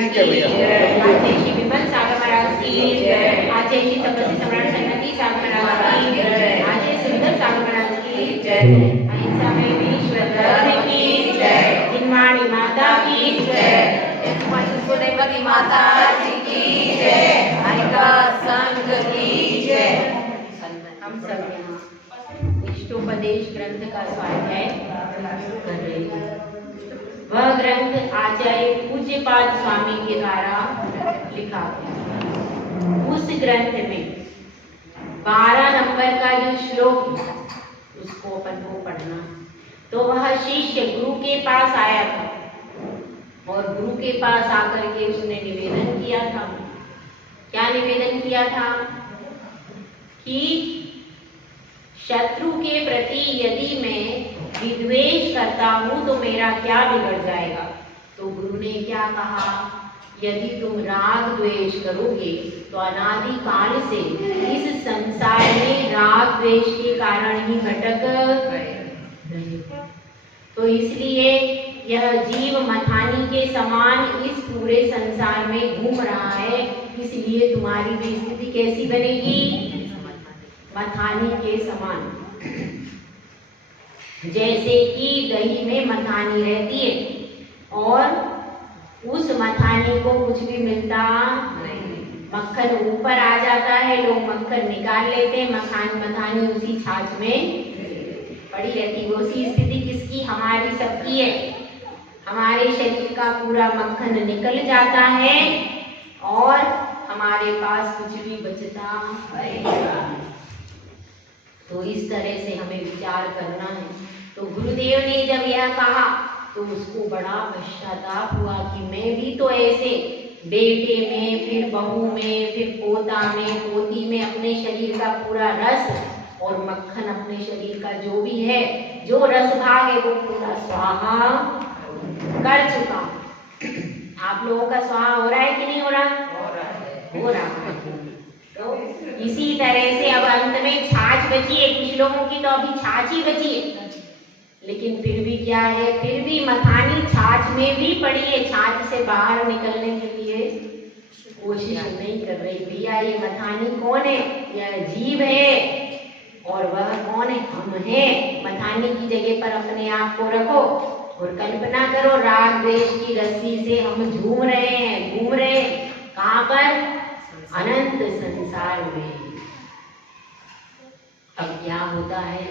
की जय। आचे श्री विमल सागर महाराज की जय। आचे श्री तपस्वी सम्राट सन्नति सागर महाराज की जय। आचे सुंदर सागर महाराज की जय। अहिंसा में विश्व धर्म की जय। जिनवाणी माता की जय। की माता जी की जय। हरिका संघ की जय। हम सब यहाँ इष्टोपदेश ग्रंथ का स्वाध्याय कर रहे हैं। वह ग्रंथ आचार्य पूज्यपाद स्वामी के द्वारा लिखा गया। उस ग्रंथ में 12 नंबर का जो श्लोक है उसको अपन को पढ़ना। तो वह शिष्य गुरु के पास आया था और गुरु के पास आकर के उसने निवेदन किया था। क्या निवेदन किया था कि शत्रु के प्रति यदि मैं विद्वेष करता हूं तो मेरा क्या बिगड़ जाएगा। तो गुरु ने क्या कहा, यदि तुम राग द्वेष करोगे तो अनादि काल से इस संसार में राग द्वेष के कारण ही भटक रहे। तो इसलिए यह जीव मथानी के समान इस पूरे संसार में घूम रहा है। इसलिए तुम्हारी भी स्थिति कैसी बनेगी, मथानी के समान। जैसे कि दही में मथानी रहती है और उस मथानी को कुछ भी मिलता नहीं, मक्खन ऊपर आ जाता है, लोग मक्खन निकाल लेते हैं, मथानी उसी छाछ में पड़ी रहती है। उसी स्थिति किसकी, हमारी सबकी है। हमारे शरीर का पूरा मक्खन निकल जाता है और हमारे पास कुछ भी बचता नहीं। तो इस तरह से हमें विचार करना है। तो गुरुदेव ने जब यह कहा तो उसको बड़ा पश्चाताप हुआ कि मैं भी तो ऐसे बेटे में, फिर बहू में, फिर पोता में, पोती में अपने शरीर का पूरा रस और मक्खन अपने शरीर का जो भी है, जो रस भाग है वो पूरा स्वाहा कर चुका। आप लोगों का स्वाहा हो रहा है कि नहीं हो रहा? हो रहा है। तो इसी तरह से अब अंत में छाछ बची है। कुछ लोगों की तो अभी छाछ ही बची है, लेकिन फिर भी क्या है, फिर भी मथानी छाछ में भी पड़ी है। छाछ से बाहर निकलने के लिए कोशिश नहीं कर रही। भैया ये मथानी कौन है? यह जीव है। और वह कौन है? हम हैं। मथानी की जगह पर अपने आप को रखो और कल्पना करो राग द्वेष की रस्सी से हम झूम रहे हैं, घूम रहे हैं। कहाँ पर? अनंत संसार में। अब क्या होता है,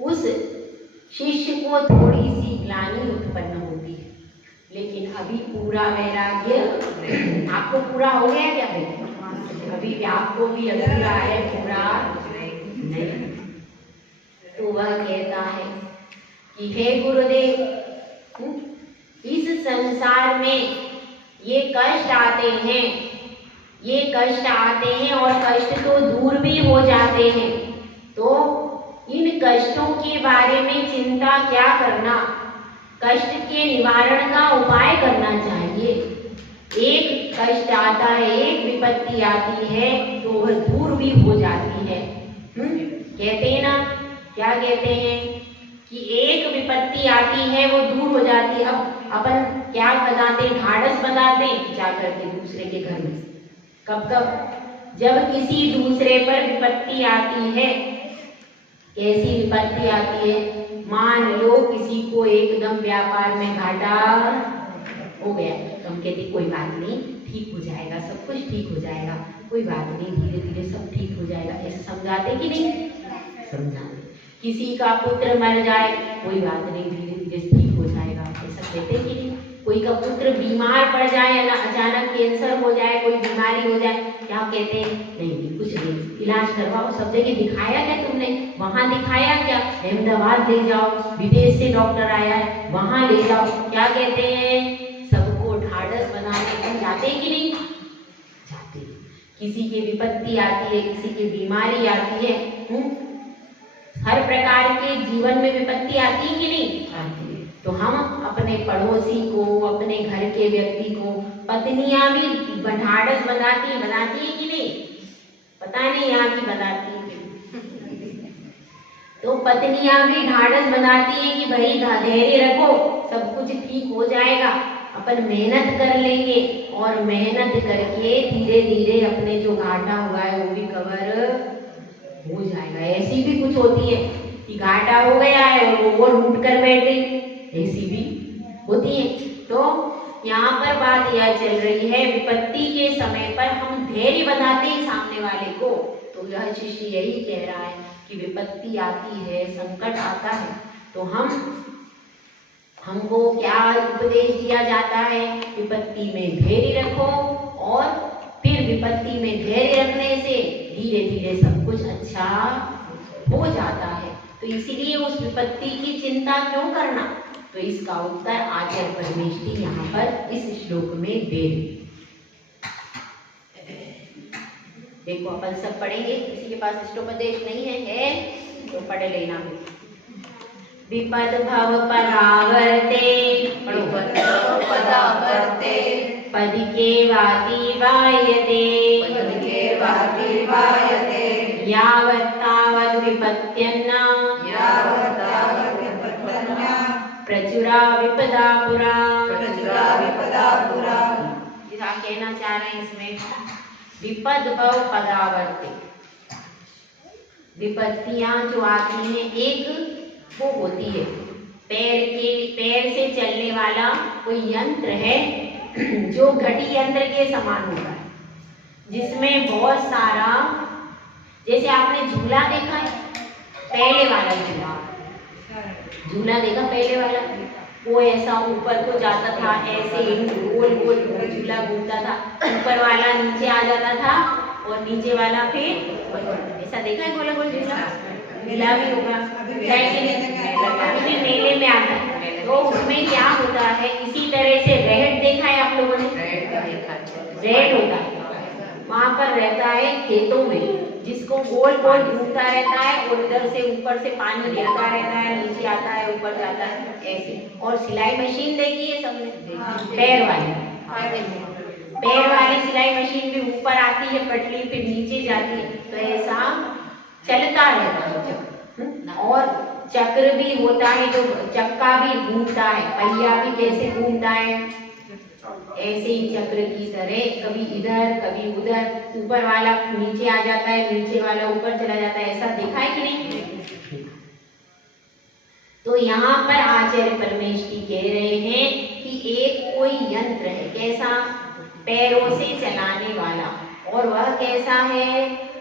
उस शिष्य को थोड़ी सी ग्लानि उत्पन्न होती है, लेकिन अभी पूरा वैराग्य आपको पूरा हो गया क्या भाई? अभी आपको भी अधूरा है, पूरा नहीं। तो वह कहता है कि हे गुरुदेव, इस संसार में ये कष्ट आते हैं, ये कष्ट आते हैं और कष्ट तो दूर भी हो जाते हैं। तो इन कष्टों के बारे में चिंता क्या करना, कष्ट के निवारण का उपाय करना चाहिए। एक कष्ट आता है, एक विपत्ति आती है तो वह दूर भी हो जाती है। कहते हैं ना, क्या कहते हैं कि एक विपत्ति आती है वो दूर हो जाती है। अब अपन क्या बताते, ढाढ़स बताते जाकर के दूसरे के घर में। कब कब? जब किसी दूसरे पर विपत्ति आती है। कैसी विपत्ति आती है? मान लो किसी को एकदम व्यापार में घाटा हो गया, तो हम कहते कोई बात नहीं, ठीक हो जाएगा, सब कुछ ठीक हो जाएगा, कोई बात नहीं, धीरे धीरे सब ठीक हो जाएगा। ऐसे समझाते कि नहीं? समझाते। किसी का पुत्र मर जाए, कोई बात नहीं, धीरे धीरे ठीक हो जाएगा, ऐसा कहते कि नहीं? कोई का पुत्र बीमार पड़ जाए, ना अचानक कैंसर हो जाए, कोई बीमारी हो जाए, क्या कहते हैं? नहीं कुछ नहीं, इलाज करवाओ। सब जगह दिखाया क्या तुमने? वहाँ दिखाया क्या? अहमदाबाद ले जाओ, विदेश से डॉक्टर आया है, वहाँ ले जाओ। क्या कहते हैं? सबको ढाढ़स बनाने हम जाते कि नहीं? जाते। किसी की विपत्ति आती है, किसी की बीमारी आती है, हर प्रकार के जीवन में विपत्ति आती है कि नहीं? आती है। तो हम अपने पड़ोसी को, अपने घर के व्यक्ति को, पत्नियां भी ढाढ़स बनाती है कि नहीं? पता नहीं यहाँ की बनाती है। तो पत्नियां भी ढाढ़स बनाती है कि भाई धैर्य रखो, सब कुछ ठीक हो जाएगा। अपन मेहनत कर लेंगे और मेहनत करके धीरे धीरे अपने जो घाटा हुआ है वो भी कवर हो जाएगा। ऐसी भी कुछ होती है कि घाटा हो गया है और वो लूट कर बैठ गई, ऐसी भी होती है। तो यहाँ पर बात यह चल रही है, विपत्ति के समय पर हम धैर्य बताते हैं सामने वाले को। तो यह शिष्य यही कह रहा है कि विपत्ति आती है, संकट आता है, तो हमको क्या उपदेश दिया जाता है, विपत्ति में धैर्य रखो और फिर विपत्ति में धैर्य रखने से धीरे धीरे सब कुछ अच्छा हो जाता है। तो इसीलिए उस विपत्ति की चिंता क्यों करना। तो इसका उत्तर आचार्य परमेष्ठी यहाँ पर इस श्लोक में दे रहे। देखो अपन सब पढ़ेंगे, किसी के पास इष्टोपदेश नहीं है तो पढ़ लेना। विपद भव परावर्ते, पदावर्ते पदिके वाति वायते, यावत् तावत् विपत्यन्ना, प्रचुरा विपदा पुरा। क्या कहना चाह रहे हैं इसमें, विपद भव पदावर्ते, विपत्तियां जो आती हैं, एक वो होती है पैर से चलने वाला कोई यंत्र है जो घटी यंत्र के समान होता है, जिसमें बहुत सारा, जैसे आपने झूला देखा है, पहले वाला झूला देखा, पहले वाला वो ऐसा ऊपर को जाता था, ऐसे गोल गोल झूला घूमता था, ऊपर वाला नीचे आ जाता था और नीचे वाला फिर ऐसा देखा है गोला गोल झूला, मिला भी होगा, मेले में आता है। तो उसमें क्या होता है, इसी तरह से रेहट देखा है आप लोगों ने, रेहट होता है, वहां पर रहता है खेतों में, जिसको गोल गोल घूमता रहता है और इधर से ऊपर से पानी गिरता रहता है, नीचे आता है, ऊपर जाता है, ऐसे। और सिलाई मशीन देखी है सबने, पैर वाली सिलाई मशीन भी ऊपर आती है पटली, फिर नीचे जाती है, तो ऐसा चलता रहता है। और चक्र भी होता है, जो चक्का भी घूमता है, पहिया भी कैसे घूमता है, ऐसे ही चक्र की तरह कभी इधर कभी उधर, ऊपर वाला नीचे आ जाता है, नीचे वाला ऊपर चला जाता है, ऐसा देखा है कि नहीं। तो यहाँ पर आचार्य परमेष्ठी कह रहे हैं कि एक कोई यंत्र है, कैसा, पैरों से चलाने वाला, और वह कैसा है,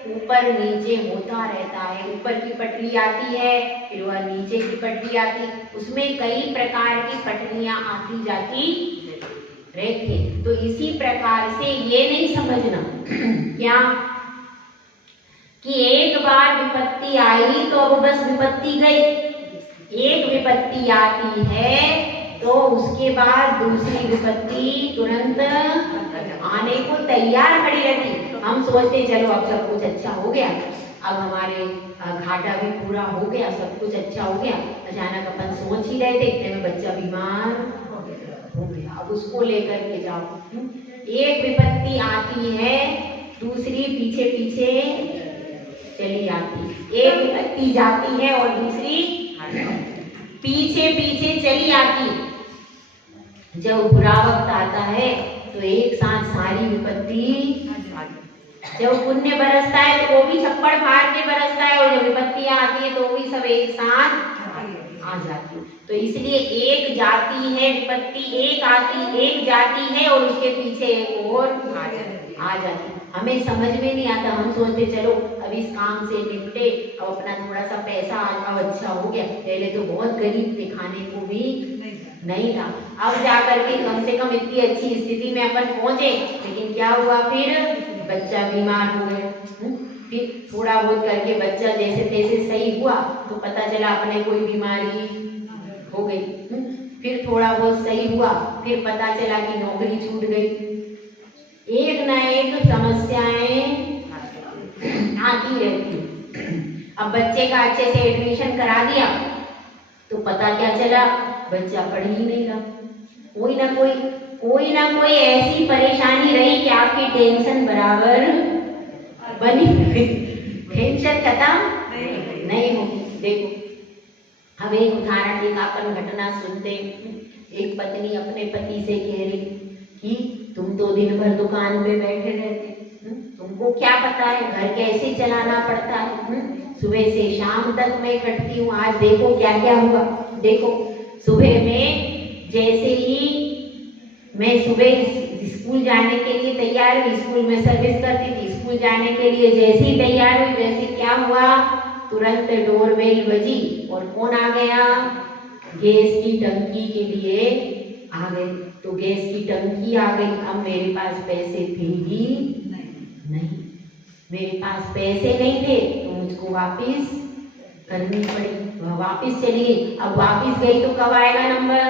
ऊपर नीचे होता रहता है। ऊपर की पटरी आती है, फिर वह नीचे की पटरी आती, उसमें कई प्रकार की पटरियां आती जाती रहती। तो इसी प्रकार से ये नहीं समझना क्या कि एक बार विपत्ति आई तो अब बस विपत्ति गई। एक विपत्ति आती है तो उसके बाद दूसरी विपत्ति तुरंत आने को तैयार खड़ी रहती। हम सोचते चलो अब सब कुछ अच्छा हो गया, अब हमारे घाटा भी पूरा हो गया, सब कुछ अच्छा हो गया। अचानक अपन सोच ही रहे थे, इतने में बच्चा बीमार हो गया, अब उसको लेकर के जाओ। एक विपत्ति आती है, दूसरी पीछे पीछे चली आती। एक विपत्ति जाती है और दूसरी पीछे पीछे चली आती। जब बुरा वक्त आता है तो एक साथ सारी विपत्ति, जब पुण्य बरसता है तो वो भी छप्पड़ फाड़ के बरसता है, और जब विपत्तियां आती है तो वो भी सब एक साथ आ जाती है। तो इसलिए एक जाती है विपत्ति, एक आती, एक जाती है और उसके पीछे एक और आ जाती। हमें समझ में नहीं आता, हम सोचते चलो अब इस काम से निपटे, अब अपना थोड़ा सा पैसा अब अच्छा हो गया, पहले तो बहुत गरीब थे, खाने को भी नहीं था, अब जाकर के कम से कम इतनी अच्छी स्थिति में अपन पहुंचे। लेकिन क्या हुआ, फिर बच्चा बीमार हो गया। फिर थोड़ा बहुत करके बच्चा जैसे तैसे सही हुआ तो पता चला अपने कोई बीमारी हो गई। फिर थोड़ा बहुत सही हुआ, फिर पता चला कि नौकरी छूट गई। एक न एक समस्याएं आती रहती। अब बच्चे का अच्छे से एडमिशन करा दिया तो पता क्या चला, बच्चा पढ़ ही नहीं रहा। कोई ना कोई ऐसी परेशानी रही कि आपकी टेंशन बराबर बनी रही, टेंशन खत्म नहीं होगी। देखो, अब एक उदाहरण, एक अपन घटना सुनते। एक पत्नी अपने पति से कह रही कि तुम तो दिन भर दुकान पे बैठे रहते, तुमको क्या पता है घर कैसे चलाना पड़ता है। सुबह से शाम तक मैं कटती हूँ, आज देखो क्या क्या हुआ। देखो सुबह में जैसे ही मैं सुबह स्कूल जाने के लिए तैयार हुई, स्कूल में सर्विस करती थी, स्कूल जाने के लिए जैसे ही तैयार हुई वैसे क्या हुआ, तुरंत डोरबेल बजी और कौन आ गया, गैस की टंकी के लिए आ गई। तो गैस की टंकी आ गई। अब मेरे पास पैसे थे ही नहीं, मेरे पास पैसे नहीं थे तो मुझको वापस करनी पड़ी, वापस चली गई। अब वापस गई तो कब आएगा नंबर,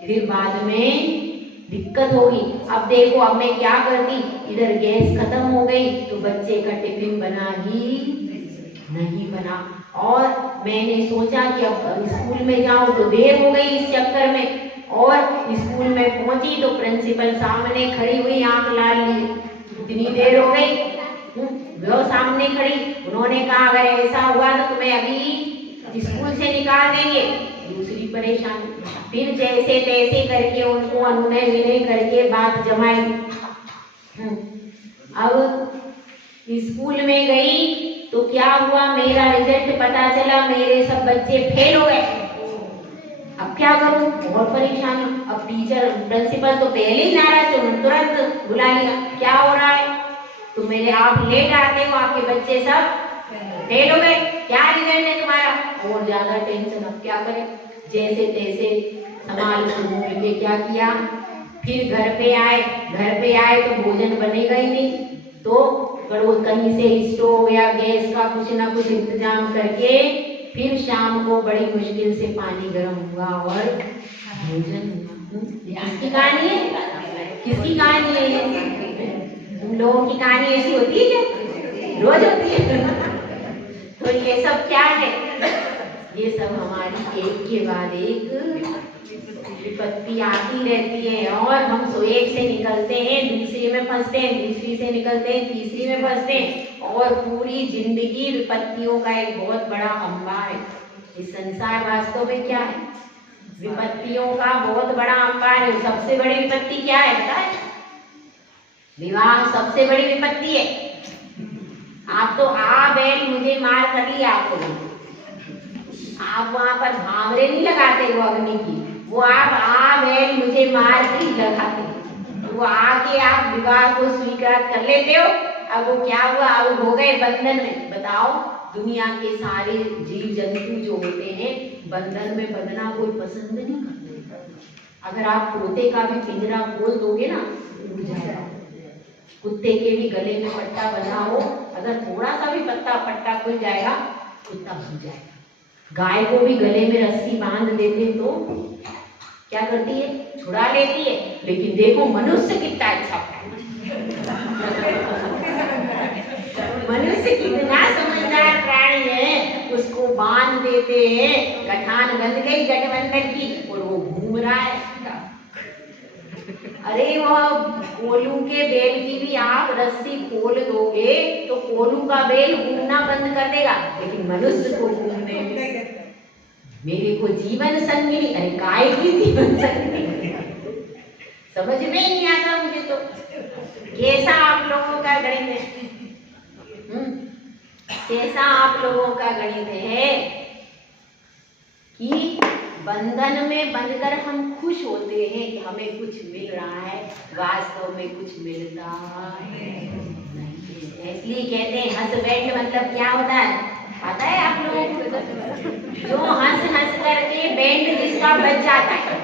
फिर बाद में दिक्कत होगी। अब देखो अब मैं क्या करती, इधर गैस खत्म हो गई तो बच्चे का टिफिन बना ही नहीं बना, और मैंने सोचा कि अब स्कूल में जाऊं तो देर हो गई इस चक्कर में, और स्कूल में पहुंची तो प्रिंसिपल सामने खड़ी हुई आंख लाल लिए, इतनी देर हो गई, वो सामने खड़ी। उन्होंने कहा अगर ऐसा हुआ तो तुम्हें अभी स्कूल से निकाल देंगे। दूसरी परेशानी, फिर जैसे तैसे करके उनको अनुनय विनय करके बात जमाई। अब स्कूल में गई तो क्या हुआ, मेरा रिजल्ट पता चला, मेरे सब बच्चे फेल हो गए। अब क्या करूं, बहुत परेशानी। अब टीचर प्रिंसिपल तो पहले ही नाराज, तो तुरंत बुला लिया, क्या हो रहा है, तो मेरे आप लेट आते हो, आपके बच्चे सब फेल हो गए, क्या रिजल्ट है तुम्हारा, और ज्यादा टेंशन। अब क्या करें, जैसे तैसे संभाल के क्या किया, फिर घर पे आए तो भोजन बनेगा ही नहीं, तो कहीं से स्टोव या गैस का कुछ ना कुछ इंतजाम करके फिर शाम को बड़ी मुश्किल से पानी गर्म हुआ और भोजन हुआ। किसकी कहानी है, किसकी कहानी है ये, तुम लोगों की कहानी ऐसी होती है क्या, रोज होती है। तो ये सब क्या है, ये सब हमारी एक के बाद एक विपत्ति आती रहती है, और हम तो एक से निकलते हैं दूसरे में फंसते हैं, दूसरी से निकलते हैं तीसरी में फंसते हैं, और पूरी जिंदगी विपत्तियों का एक बहुत बड़ा अंबार है। इस संसार वास्तव में क्या है, विपत्तियों का बहुत बड़ा अंबार है। सबसे बड़ी विपत्ति क्या है पता है, विवाह सबसे बड़ी विपत्ति है। आप तो आ बैल मुझे मार कर लिया, आप वहां पर भावरे नहीं लगाते वो अग्नि की, वो आप आ बैल मुझे मार के लगाते, वो आके आप विवाह को स्वीकार कर लेते हो। अब वो क्या हुआ, अब हो गए बंधन में। बताओ दुनिया के सारे जीव जंतु जो होते हैं बंधन में बंधना कोई पसंद नहीं करते। अगर आप तोते का भी पिंजरा खोल दोगे ना उड़ जाएगा, कुत्ते के भी गले में पट्टा बंधा हो, अगर थोड़ा सा भी पट्टा खुल जाएगा कुत्ता भूल जाएगा। गाय को भी गले में रस्सी बांध देते तो क्या करती है, छुड़ा लेती है। लेकिन देखो मनुष्य कितना अच्छा है, मनुष्य कितना समझदार प्राणी है, उसको बांध देते हैं, गठान बंध गई गठबंधन की और वो घूम रहा है। अरे वो कोलू के बेल की भी आप रस्सी खोल दोगे तो कोलू का बेल घूमना बंद कर देगा, लेकिन मनुष्य को घूमने मेरे को जीवन संगिनी, अरे काय की जीवन संगिनी, समझ में नहीं आता मुझे तो। कैसा आप लोगों का गणित है, कैसा आप लोगों का गणित है कि बंधन में बंधकर हम खुश होते हैं कि हमें कुछ मिल रहा है, वास्तव में कुछ मिलता नहीं। इसलिए कहते हैं हस्बैंड मतलब क्या होता है पता है आप लोगों को, जो हंस हंस करके बैंड जिसका बज जाता है,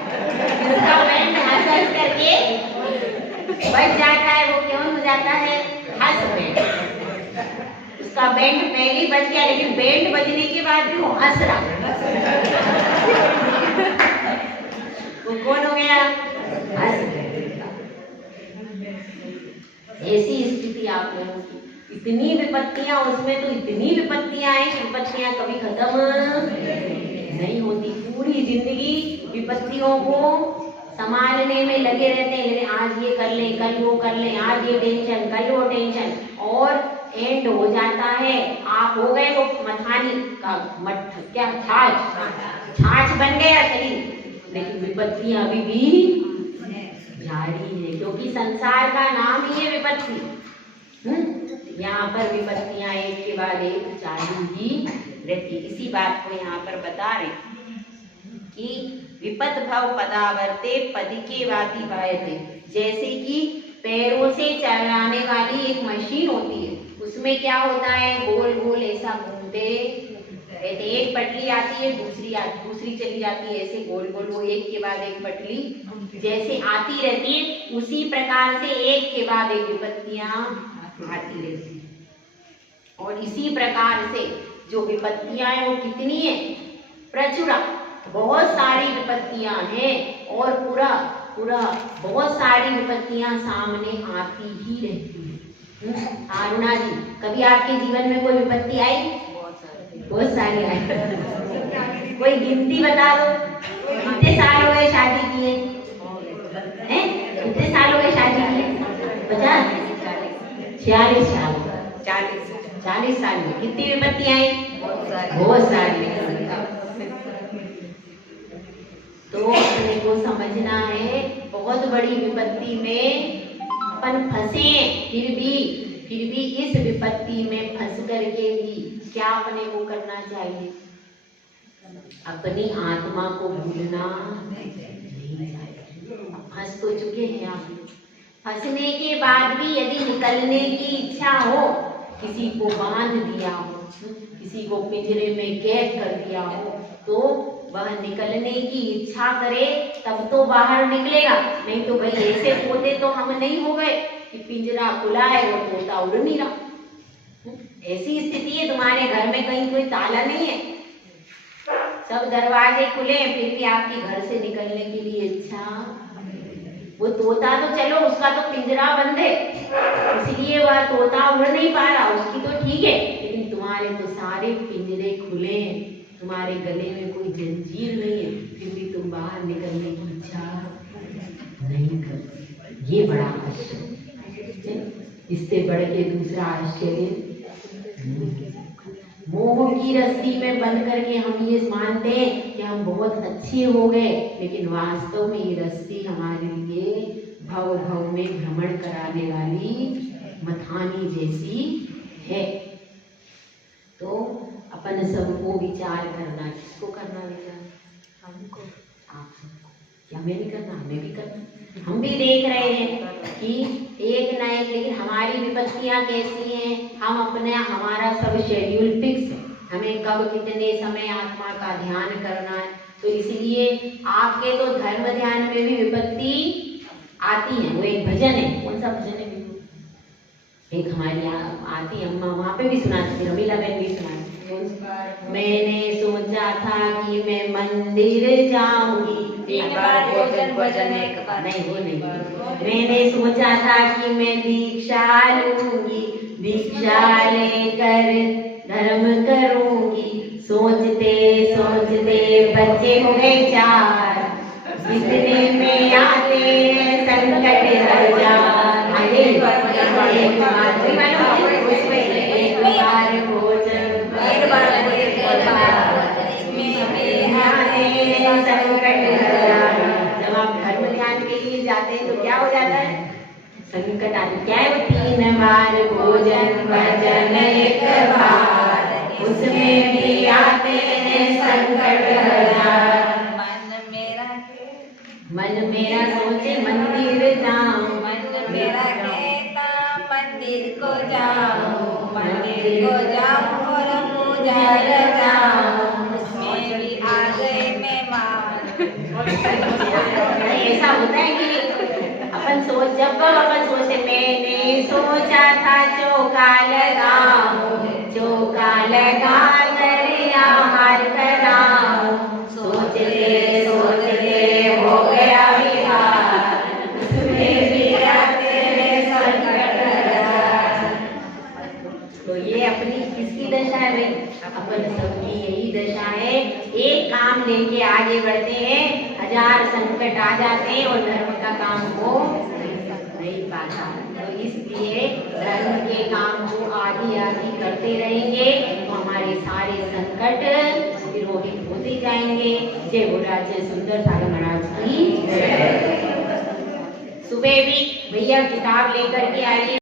जिसका बैंड हंस हंस करके बज जाता है वो क्यों हो जाता है, हस्बैंड। उसका बैंड पहले बज गया लेकिन बैंड बजने के बाद भी वो हंस रहा, वो कौन हो गया, ऐसी स्थिति आप लोगों की। इतनी विपत्तियां, उसमें तो इतनी विपत्तियां हैं, विपत्तियां कभी खत्म नहीं होती। पूरी जिंदगी विपत्तियों को संभालने में लगे रहते हैं, आज ये कर लें कल वो कर लें, आज ये टेंशन कल वो टेंशन, और एंड हो जाता है आप हो गए वो मथानी का मठ, क्या छाछ बन गया शरीर, लेकिन विपत्तियां अभी भी जारी है, क्योंकि संसार का नाम ही है विपत्ति। यहाँ पर विपत्तियां एक के बाद एक चालू ही रहती। इसी बात को यहाँ पर बता रहे कि विपत भव पदावर्ते पदिके वाति पायते। जैसे कि पैरों से चलाने वाली एक मशीन होती है, उसमें क्या होता है, गोल गोल ऐसा घूमते रहते, एक पटली आती है, दूसरी चली जाती है, ऐसे गोल गोल वो एक के बाद एक पटली जैसे आती रहती है, उसी प्रकार से एक के बाद एक विपत्तियां आती रहती है। और इसी प्रकार से जो विपत्तियां हैं वो कितनी है, प्रचुरा, बहुत सारी विपत्तियां हैं और पूरा बहुत सारी विपत्तियां सामने आती ही रहती है। अरुणा जी, कभी आपके जीवन में कोई विपत्ति आई? बहुत सारी आई। कोई गिनती बता दो, कितने साल हो गए शादी किए हैं? कितने साल हो गए शादी किए? 50, 46 साल, 40 साल में कितनी विपत्ति आई? बहुत सारी। तो अपने को समझना है, बहुत बड़ी विपत्ति में अपन फंसे, फिर भी इस विपत्ति में फंस करके भी क्या अपने को करना चाहिए? अपनी आत्मा को भूलना नहीं चाहिए। फंस तो चुके हैं आप, फंसने के बाद भी यदि निकलने की इच्छा हो, किसी को बांध दिया हो, किसी को पिंजरे में कैद कर दिया हो, तो वह निकलने की इच्छा करे तब तो बाहर निकलेगा, नहीं तो भाई ऐसे पोते तो हम नहीं हो गए कि पिंजरा खुला है और तोता उड़ नहीं रहा। ऐसी स्थिति है, तुम्हारे घर में कहीं कोई ताला नहीं है, सब दरवाजे खुले हैं, फिर भी आपकी घर से निकलने के लिए इच्छा, वो तोता तो चलो उसका तो पिंजरा बंद है, इसलिए वह तोता उड़ नहीं पा रहा, उसकी तो ठीक है, लेकिन तुम्हारे तो सारे पिंजरे खुले हैं, तुम्हारे गले में कोई जंजीर नहीं है, फिर भी तुम बाहर निकलने की इच्छा नहीं करते। ये बड़ा आश्चर्य, इससे बढ़ के दूसरा आश्चर्य, मोह की रस्सी में बंद करके हम ये मानते हैं कि हम बहुत अच्छे हो गए, लेकिन वास्तव में ये रस्सी हमारे लिए भव भव में भ्रमण कराने वाली मथानी जैसी है। तो अपन सबको विचार करना, किसको करना विचार? हमको, आप सबको। क्या हमें नहीं करना? हमें भी करना। हम भी देख रहे हैं कि एक ना एक, लेकिन हमारी विपत्तियां कैसी हैं, हम अपने, हमारा सब शेड्यूल फिक्स है, हमें कब कितने समय आत्मा का ध्यान करना है। तो इसलिए आपके तो धर्म ध्यान में भी विपत्ति आती है। वो एक भजन है, कौन सा भजन है? एक हमारी आती अम्मा वहाँ पे भी सुनाती थी, रमीला बहन भी सुनाती। मैंने सोचा था कि मैं मंदिर जाऊंगी, एक बार भोजन एक बार नहीं, वो नहीं। मैंने सोचा था कि मैं दीक्षा लूंगी, दीक्षा लेकर धर्म करूंगी, सोचते सोचते बच्चे हो गए 4, इतने में आते हैं संकट हजार। एक बार भोजन जब आप धर्म ध्यान के लिए जाते हैं तो क्या हो जाता है? संकट आते। क्या है वो? 3 बार भोजन भजन एक बार, उसमें भी आते हैं संकट हजार। मन मेरा सोचे मंदिर जाऊं, मन मेरा कहता मंदिर को जाऊं, मंदिर को जाऊं और पूजा लगाऊं, उसमें भी आ गए मेहमान। ऐसा होता है कि अपन सोच, जब अपन सोचे मैंने सोचा था चौका लगाऊं, चौका लगा कर आहार कराऊं, सोचते सोचते हो गया विहार, उसमें भी आते हैं संकट हजार। तो ये अपनी किसकी दशा है भाई? अपन सबकी यही दशा है। एक काम लेके आगे बढ़ते हैं, 1000 संकट आ जाते हैं और धर्म का काम हो नहीं पाता। तो इसलिए धर्म के काम को आदि करते रहेंगे तो हमारे सारे संकट विरोहित हो मुक्ति जाएंगे। जय बोराज सुंदर सागर महाराज की। सुबह भी भैया किताब लेकर के आइए।